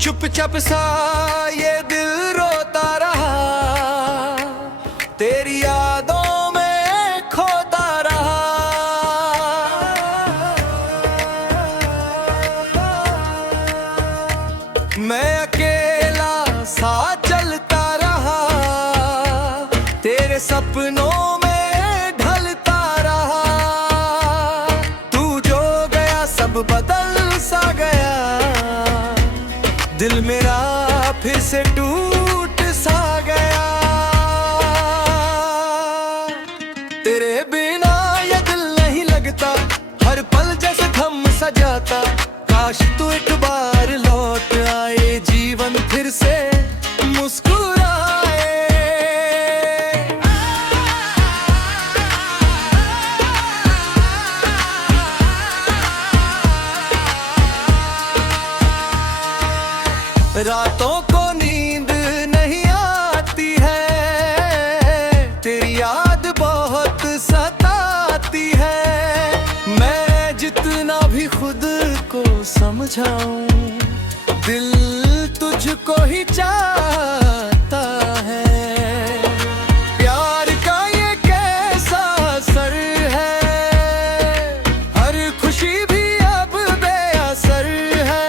चुपचाप सा ये दिल रोता रहा, तेरी यादों में खोता रहा। मैं अकेला सा चलता रहा, तेरे सपनों में ढलता रहा। तू जो गया सब बदल सा गया, दिल मेरा फिर से टूट सा गया। तेरे बिना ये दिल नहीं लगता, हर पल जैसे थम सा जाता। काश तू एक बार लौट आए, जीवन फिर से मुस्कुराए। रातों को नींद नहीं आती है, तेरी याद बहुत सताती है। मैं जितना भी खुद को समझाऊं, दिल तुझको ही चाहता है। प्यार का ये कैसा असर है, हर खुशी भी अब बेअसर है।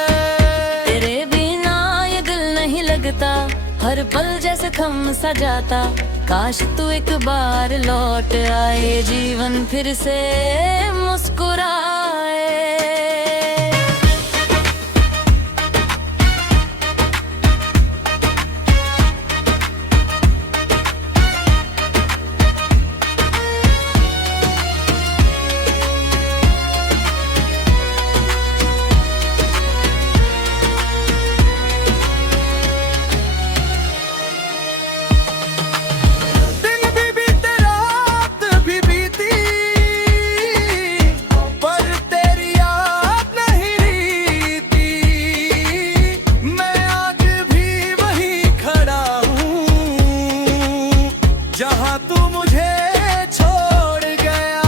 तेरे बिना ये दिल नहीं लगता, हर पल जैसे थम सा जाता। काश तू एक बार लौट आए, जीवन फिर से मुस्कुराए। जहाँ तू मुझे छोड़ गया,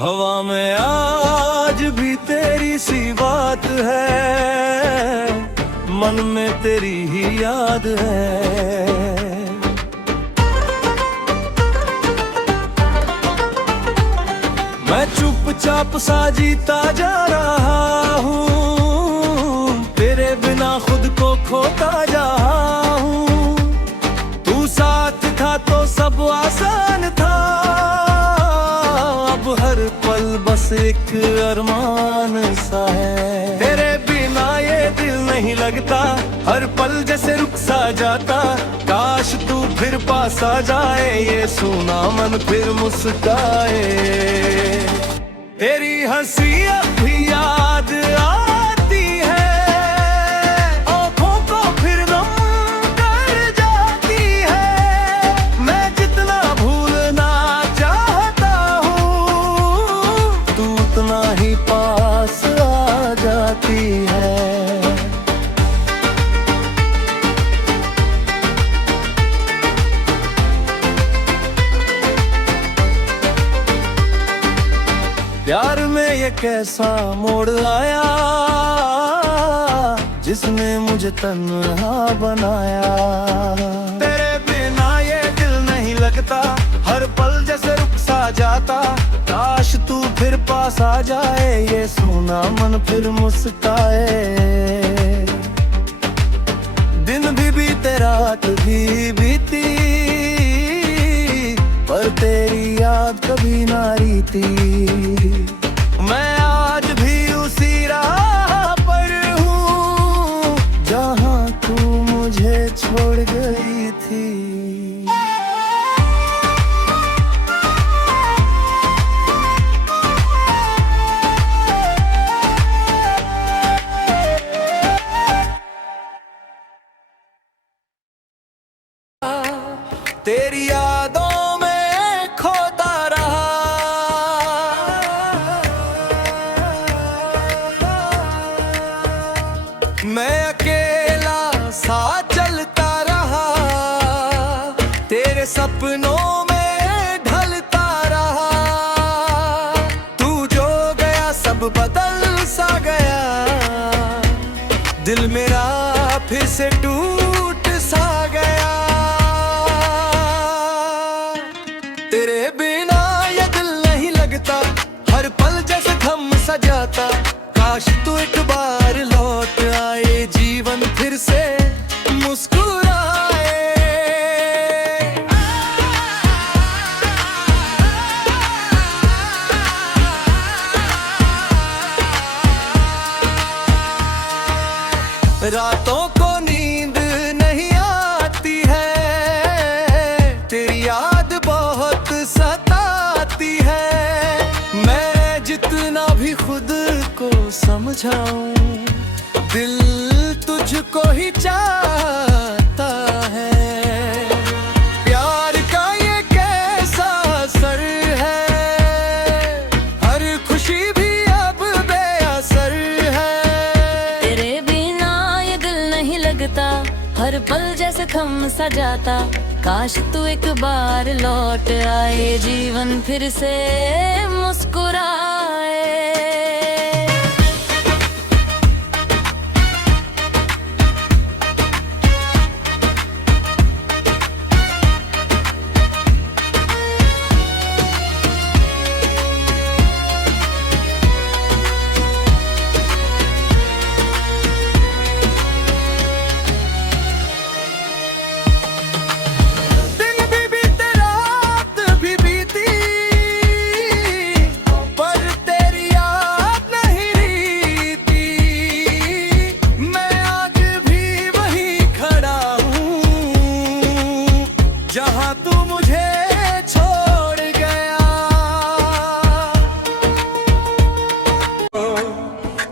हवा में आज भी तेरी सी बात है, मन में तेरी ही याद है। मैं चुपचाप सा जीता जा रहा हूँ, तेरे बिना खुद को खोता जा रहा हूँ। तू साथ था तो सब आसान था, अब हर पल बस एक अरमान सा है। तेरे बिना ये दिल नहीं लगता, हर पल जैसे रुक सा जाता। काश तू फिर पास आ जाए, ये सूना मन फिर मुस्काए। तेरी हंसी अब भी याद आती है, आँखों को फिर नम कर जाती है। मैं जितना भूलना चाहता हूँ, तू उतना ही पास आ जाती है। प्यार में ये कैसा मोड़ आया, जिसने मुझे तन्हा बनाया। तेरे बिना ये दिल नहीं लगता, हर पल जैसे रुक सा जाता। काश तू फिर पास आ जाए, ये सूना मन फिर मुस्काए। दिन भी बीते रात भी बीती, पर तेरी याद कभी ना रीती। मैं आज भी उसी राह पर हूँ, जहाँ तू मुझे छोड़ गई थी। तेरी यादों में खोता रहा, मैं अकेला सा चलता रहा। तेरे सपनों में ढलता रहा, तू जो गया सब बदल सा गया, दिल मेरा फिर से टूट सा गया। तेरे बिना ये दिल नहीं लगता, हर पल जैसे थम सा जाता, काश तू एक बार लौट आए, जीवन फिर से मुस्कुराए। रातों को नींद नहीं आती है, तेरी याद बहुत सताती है। मैं जितना भी खुद को समझाऊं, दिल तुझको ही चाहता है। प्यार का ये कैसा असर है, हर खुशी भी अब बेअसर है। तेरे बिना ये दिल नहीं लगता, हर पल जैसे थम सा जाता, काश तू एक बार लौट आए, जीवन फिर से मुस्कुराए। जहाँ तू मुझे छोड़ गया,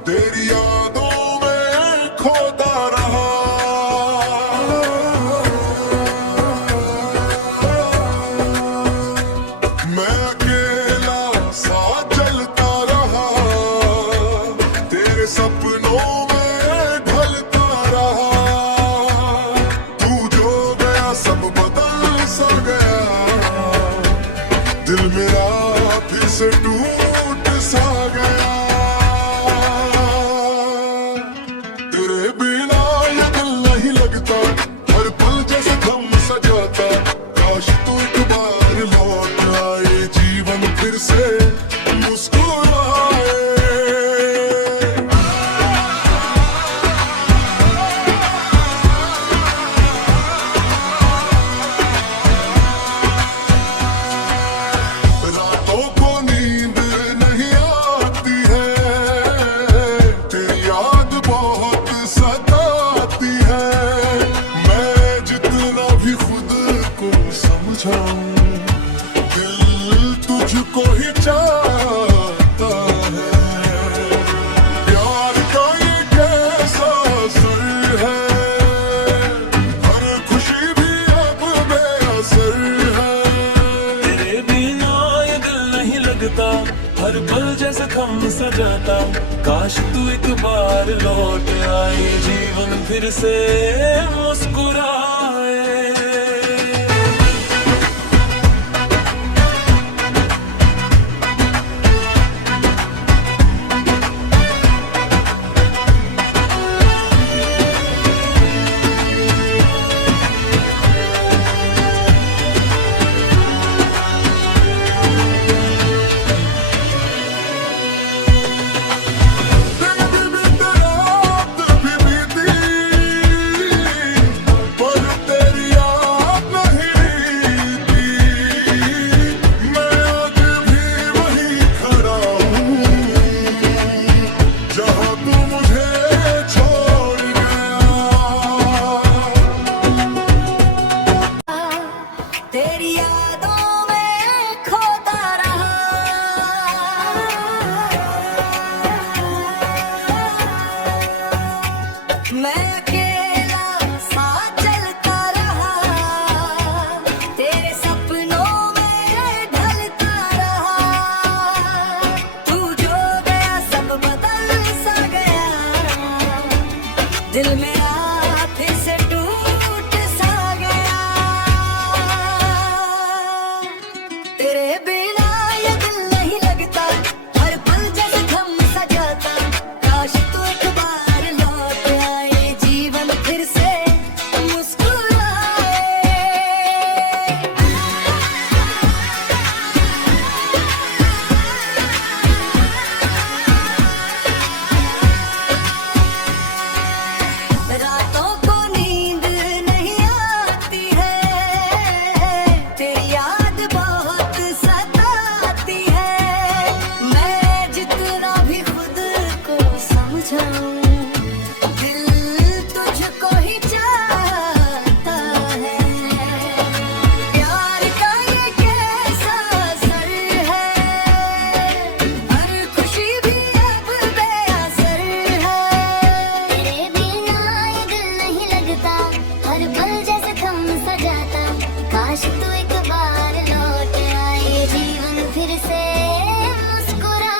तेरी यादों में खोता रहा, मैं अकेला सा चलता रहा, तेरे सपनों में ढलता रहा, तू जो गया सब बदल सा गया, दिल मेरा फिर से टूट सा गया। तेरे बिना ये दिल नहीं लगता, हर पल जैसे थम सा जाता, काश तू एक बार लौट आए, जीवन फिर से मुस्कुराए। रातों को नींद नहीं आती है, तेरी याद बहुत सताती है। मैं जितना भी खुद को समझाऊं, दिल तुझको ही चाहता है। प्यार का ये कैसा असर है, हर खुशी भी अब बेअसर है। तेरे बिना ये दिल नहीं लगता, हर पल जैसे थम सा जाता, काश तू एक बार लौट आए, जीवन फिर से मुस्कुराए। रात भी बीती, काश तू एक बार लौट आए, जीवन फिर से मुस्कुराए।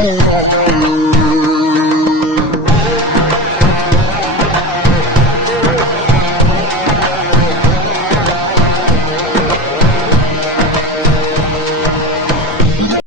Oh,